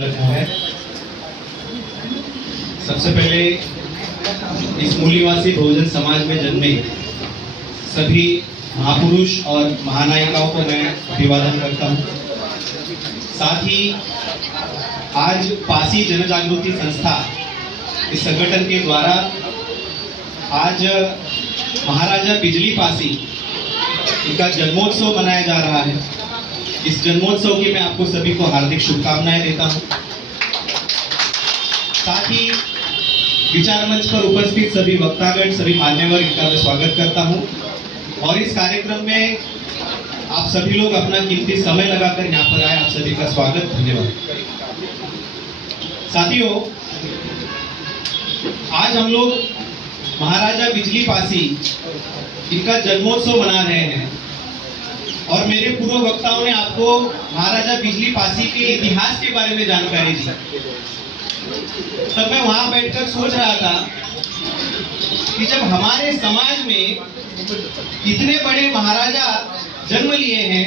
है। सबसे पहले इस मूल्यवासी बहुजन समाज में जन्मे सभी महापुरुष और महानायिकाओं को मैं अभिवादन करता हूँ। साथ ही आज पासी जन जागृति संस्था इस संगठन के द्वारा आज महाराजा बिजली पासी इनका जन्मोत्सव मनाया जा रहा है। इस जन्मोत्सव की मैं आपको सभी को हार्दिक शुभकामनाएं देता हूं। साथ ही विचार मंच पर उपस्थित सभी वक्तागण, सभी मान्यवर, इनका मैं स्वागत करता हूं। और इस कार्यक्रम में आप सभी लोग अपना कीमती समय लगाकर यहाँ पर आए, आप सभी का स्वागत, धन्यवाद। साथियों, आज हम लोग महाराजा बिजली पासी इनका जन्मोत्सव मना रहे हैं और मेरे पूर्व वक्ताओं ने आपको महाराजा बिजली पासी के इतिहास के बारे में जानकारी दी। तब मैं वहां बैठकर सोच रहा था कि जब हमारे समाज में इतने बड़े महाराजा जन्म लिए हैं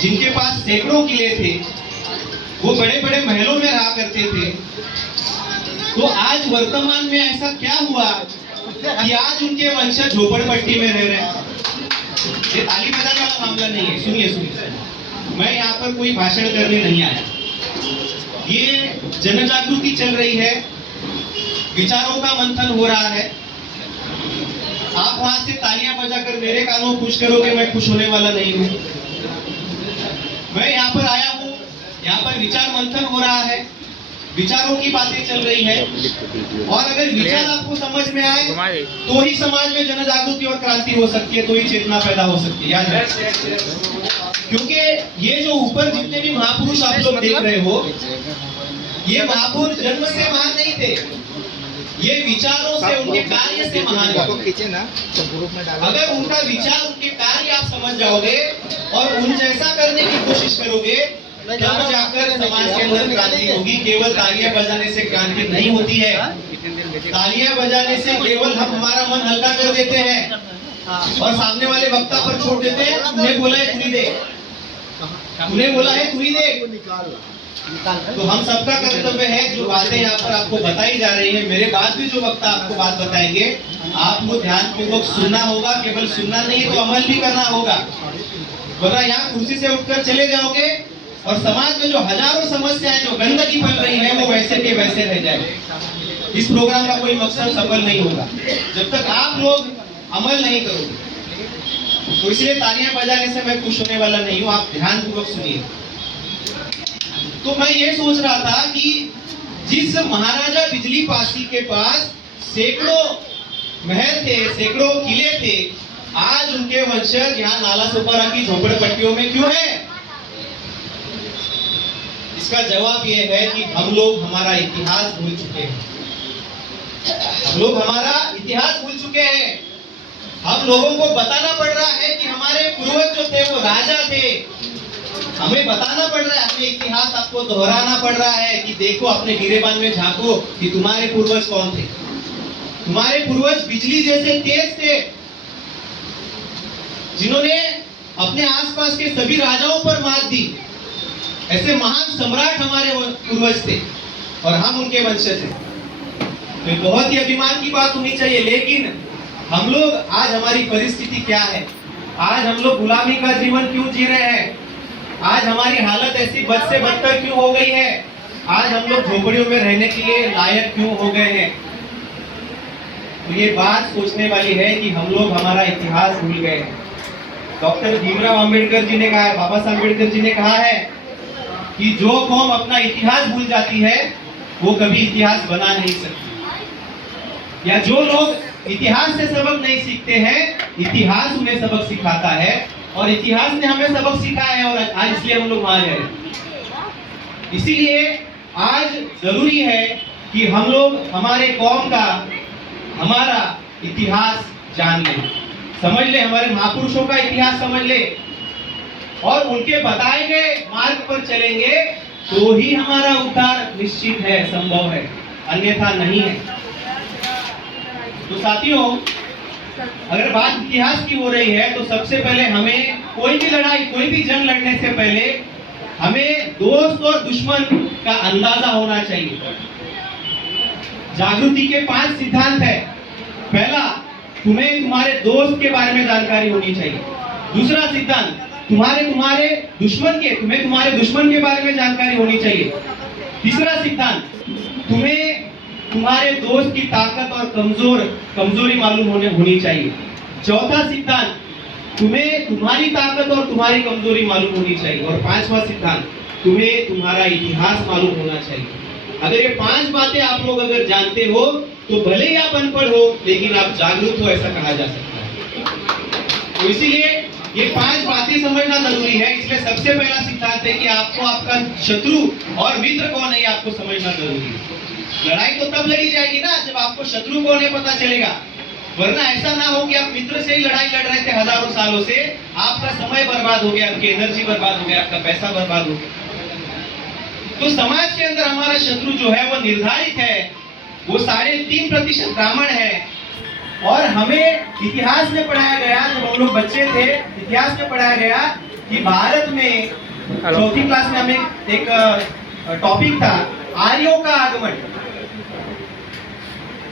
जिनके पास सैकड़ों किले थे, वो बड़े बड़े महलों में रहा करते थे, तो आज वर्तमान में ऐसा क्या हुआ कि आज उनके वंशज झोपड़पट्टी में रह रहे हैं। ये ताली बजाने वाला मामला नहीं है, सुनिए। मैं यहाँ पर कोई भाषण करने नहीं आया। ये जन जागृति चल रही है, विचारों का मंथन हो रहा है। आप वहां से तालियां बजाकर मेरे कानों खुश करोगे, मैं खुश होने वाला नहीं हूँ। मैं यहाँ पर आया हूँ, यहाँ पर विचार मंथन हो रहा है, विचारों की बातें चल रही है। और अगर विचार आपको समझ में आए तो ही समाज में जन जागृति और क्रांति हो सकती है, तो ही चेतना पैदा हो सकती है। याद रखिए, क्योंकि ये जो ऊपर जितने भी महापुरुष आप लोग देख रहे हो, ये महापुरुष जन्म से महान नहीं थे, ये विचारों से, उनके कार्य से महान है। अगर उनका विचार, उनके कार्य आप समझ जाओगे और उन जैसा करने की कोशिश करोगे, तब जाकर समाज के अंदर क्रांति होगी। केवल तालियां बजाने से क्रांति नहीं होती है। तालियां बजाने से केवल हम हमारा मन हल्का कर देते हैं और सामने वाले वक्ता पर छोड़ देते हैं। तुमने बोला है तू ही दे, तूने बोला है तू ही दे। तो हम सबका कर्तव्य है, जो बातें यहाँ पर आपको बताई जा रही है, मेरे बाद भी जो वक्ता आपको बात बताएंगे, आपको ध्यानपूर्वक सुनना होगा। केवल सुनना नहीं तो अमल भी करना होगा, वरना यहाँ कुर्सी से उठकर चले जाओगे और समाज में जो हजारों समस्याएं, जो गंदगी फैल रही है, वो वैसे के वैसे रह जाए। इस प्रोग्राम का कोई मकसद सफल नहीं होगा जब तक आप लोग अमल नहीं करोगे। तो इसलिए तालियां बजाने से मैं खुश होने वाला नहीं हूँ, आप ध्यानपूर्वक सुनिए। तो मैं ये सोच रहा था कि जिस महाराजा बिजली पासी के पास सैकड़ों महल थे, सैकड़ों किले थे, आज उनके वंशज यहाँ नाला सोपारा की झोपड़पट्टियों में क्यों है? इसका जवाब यह है कि हम लोग हमारा इतिहास भूल चुके हैं। हम लोग हमारा इतिहास भूल चुके हैं। हम लोगों को बताना पड़ रहा है कि हमारे पूर्वज जो थे वो राजा थे। हमें बताना पड़ रहा है, अपने इतिहास आपको दोहराना पड़ रहा है कि देखो, अपने गिरेबान में झांको कि तुम्हारे पूर्वज कौन थे। तुम्हारे पूर्वज बिजली जैसे तेज थे, जिन्होंने अपने आसपास के सभी राजाओं पर मात दी। ऐसे महान सम्राट हमारे पूर्वज थे और हम उनके वंशज हैं। तो बहुत ही अभिमान की बात होनी चाहिए। लेकिन हम लोग, आज हमारी परिस्थिति क्या है? आज हम लोग गुलामी का जीवन क्यों जी रहे हैं? आज हमारी हालत ऐसी बद से बदतर क्यों हो गई है? आज हम लोग झोपड़ियों में रहने के लिए लायक क्यों हो गए हैं? तो ये बात सोचने वाली है कि हम लोग हमारा इतिहास भूल गए हैं। डॉक्टर भीमराव अंबेडकर जी ने कहा है, बाबा साहब अम्बेडकर जी ने कहा है कि जो कौम अपना इतिहास भूल जाती है वो कभी इतिहास बना नहीं सकती। या जो लोग इतिहास से सबक नहीं सीखते हैं, इतिहास उन्हें सबक सिखाता है और इतिहास ने हमें सबक सिखाया है, और आज इसलिए हम लोग वहां गए। इसीलिए आज जरूरी है कि हम लोग हमारे कौम का, हमारा इतिहास जान लें, समझ ले, हमारे महापुरुषों का इतिहास समझ ले और उनके बताए गए मार्ग पर चलेंगे तो ही हमारा उद्धार निश्चित है, संभव है, अन्यथा नहीं है। तो साथियों, अगर बात इतिहास की हो रही है तो सबसे पहले हमें कोई भी लड़ाई, कोई भी जंग लड़ने से पहले हमें दोस्त और दुश्मन का अंदाजा होना चाहिए। जागृति के 5 सिद्धांत है। पहला, तुम्हें तुम्हारे दोस्त के बारे में जानकारी होनी चाहिए। दूसरा सिद्धांत, तुम्हें तुम्हारे दुश्मन के बारे में जानकारी होनी चाहिए। तीसरा सिद्धांत, तुम्हें तुम्हारे दोस्त की ताकत और कमजोरी मालूम होनी चाहिए। चौथा सिद्धांत, तुम्हें तुम्हारी ताकत और तुम्हारी कमजोरी मालूम होनी चाहिए। और 5वां सिद्धांत, तुम्हें तुम्हारा इतिहास मालूम होना चाहिए। अगर ये 5 बातें आप लोग अगर जानते हो तो भले ही आप अनपढ़ हो लेकिन आप जागरूक हो, ऐसा कहा जा सकता है। तो इसीलिए ये 5 बातें समझना जरूरी है। इसलिए सबसे पहला सिद्धांत है कि आपको आपका शत्रु और मित्र कौन है, आपको समझना जरूरी है। लड़ाई तो तब लड़ी जाएगी ना जब आपको शत्रु कौन है पता चलेगा, वरना ऐसा ना हो कि आप मित्र से ही लड़ाई लड़ रहे थे हजारों सालों से, आपका समय बर्बाद हो गया, आपकी एनर्जी बर्बाद हो गया, आपका पैसा बर्बाद हो गया। तो समाज के अंदर हमारा शत्रु जो है वो निर्धारित है, वो 3.5% ब्राह्मण है। और हमें इतिहास में पढ़ाया गया, जब हम लोग बच्चे थे इतिहास में पढ़ाया गया कि भारत में 4वीं क्लास में हमें एक टॉपिक था आर्यों का आगमन।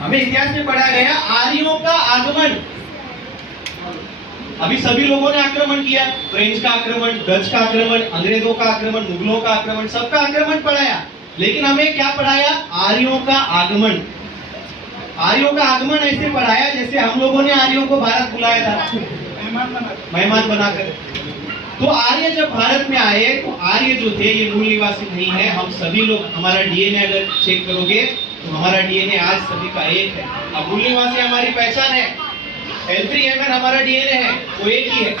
हमें इतिहास में पढ़ाया गया आर्यों का आगमन। अभी सभी लोगों ने आक्रमण किया, फ्रेंच का आक्रमण, डच का आक्रमण, अंग्रेजों का आक्रमण, मुगलों का आक्रमण, सबका आक्रमण पढ़ाया। लेकिन हमें क्या पढ़ाया? आर्यों का आगमन। आर्यों का आगमन ऐसे पढ़ाया जैसे हम लोगों ने आर्यों को भारत बुलाया था मेहमान बनाकर। तो आर्य जब भारत में आए तो आर्य जो थे ये मूल निवासी नहीं है। हम सभी लोग, हमारा डीएनए अगर चेक करोगे तो हमारा डीएनए आज सभी का एक है। अब मूल निवासी हमारी पहचान है, L3MN हमारा डीएनए है, वो एक ही है।